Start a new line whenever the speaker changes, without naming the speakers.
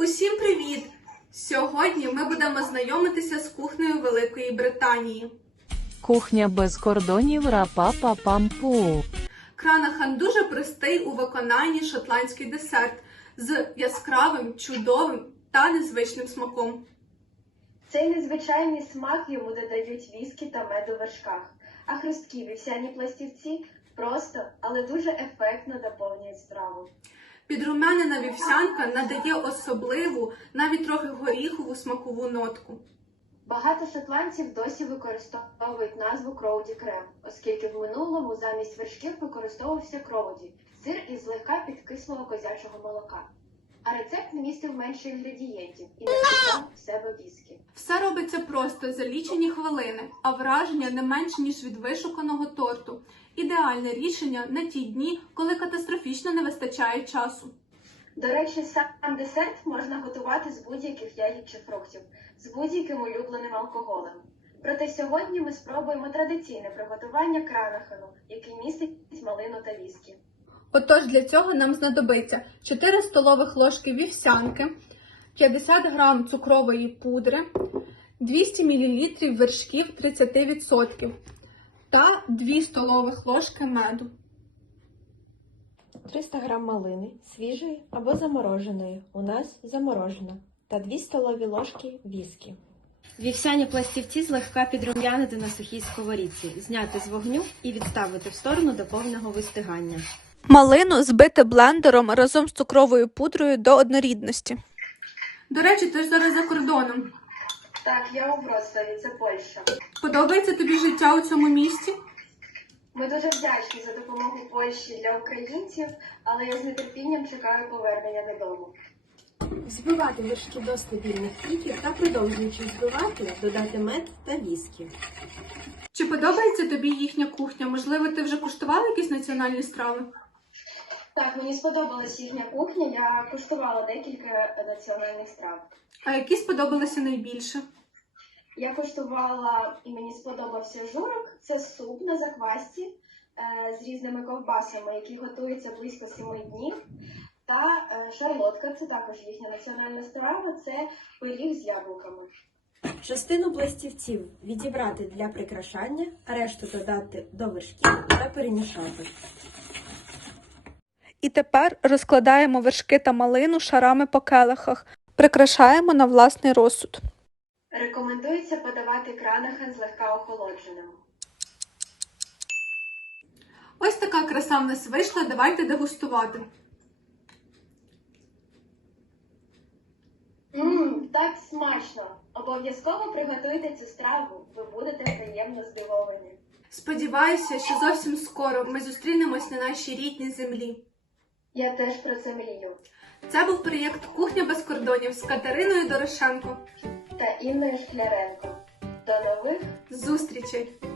Усім привіт! Сьогодні ми будемо знайомитися з кухнею Великої Британії.
Кухня без кордонів ра-па-па-пам-пу.
Кранахан дуже простий у виконанні шотландський десерт з яскравим, чудовим та незвичним смаком.
Цей незвичайний смак йому додають віскі та мед у вершках, а хрусткі вівсяні пластівці просто, але дуже ефектно доповнюють страву.
Підрумянена вівсянка надає особливу, навіть трохи горіхову смакову нотку.
Багато шотландців досі використовують назву кроуді крем, оскільки в минулому замість вершків використовувався кроуді – сир із злегка підкислого козячого молока. А рецепт не містив менше інгредієнтів і не вписав в себе віскі.
Все робиться просто за лічені хвилини, а враження не менше, ніж від вишуканого торту. Ідеальне рішення на ті дні, коли катастрофічно не вистачає часу.
До речі, сам десерт можна готувати з будь-яких ягід чи фруктів, з будь-яким улюбленим алкоголем. Проте сьогодні ми спробуємо традиційне приготування кранахану, який містить малину та віскі.
Отож, для цього нам знадобиться 4 столових ложки вівсянки, 50 г цукрової пудри, 200 мл вершків 30% та 2 столових ложки меду.
300 г малини, свіжої або замороженої, у нас заморожена, та 2 столові ложки віскі. Вівсяні пластівці злегка підрум'янити на сухій сковорідці, зняти з вогню і відставити в сторону до повного вистигання.
Малину збити блендером разом з цукровою пудрою до однорідності. До речі, ти ж зараз за кордоном.
Так, я у Вроцлаві, це Польща.
Подобається тобі життя у цьому місті?
Ми дуже вдячні за допомогу Польщі для українців, але я з нетерпінням чекаю повернення додому.
Збивати вершки до стабільних піків та, продовжуючи збивати, додати мед та віскі.
Чи подобається тобі їхня кухня? Можливо, ти вже куштувала якісь національні страви?
Так, мені сподобалась їхня кухня, я куштувала декілька національних страв.
А які сподобалися найбільше?
Я куштувала і мені сподобався журок, це суп на заквасці з різними ковбасами, який готується близько 7 днів. Та шарлотка, це також їхня національна страва, це пиріг з яблуками.
Частину пластівців відібрати для прикрашання, а решту додати до вершків та перемішати.
І тепер розкладаємо вершки та малину шарами по келихах. Прикрашаємо на власний розсуд.
Рекомендується подавати кранахан злегка охолодженим.
Ось така краса в нас вийшла, давайте дегустувати.
Так смачно! Обов'язково приготуйте цю страву, ви будете приємно здивовані.
Сподіваюся, що зовсім скоро ми зустрінемось на нашій рідній землі.
Я теж про це мрію.
Це був проєкт «Кухня без кордонів» з Катериною Дорошенко.
Та Інною Шкляренко. До нових
Зустрічей!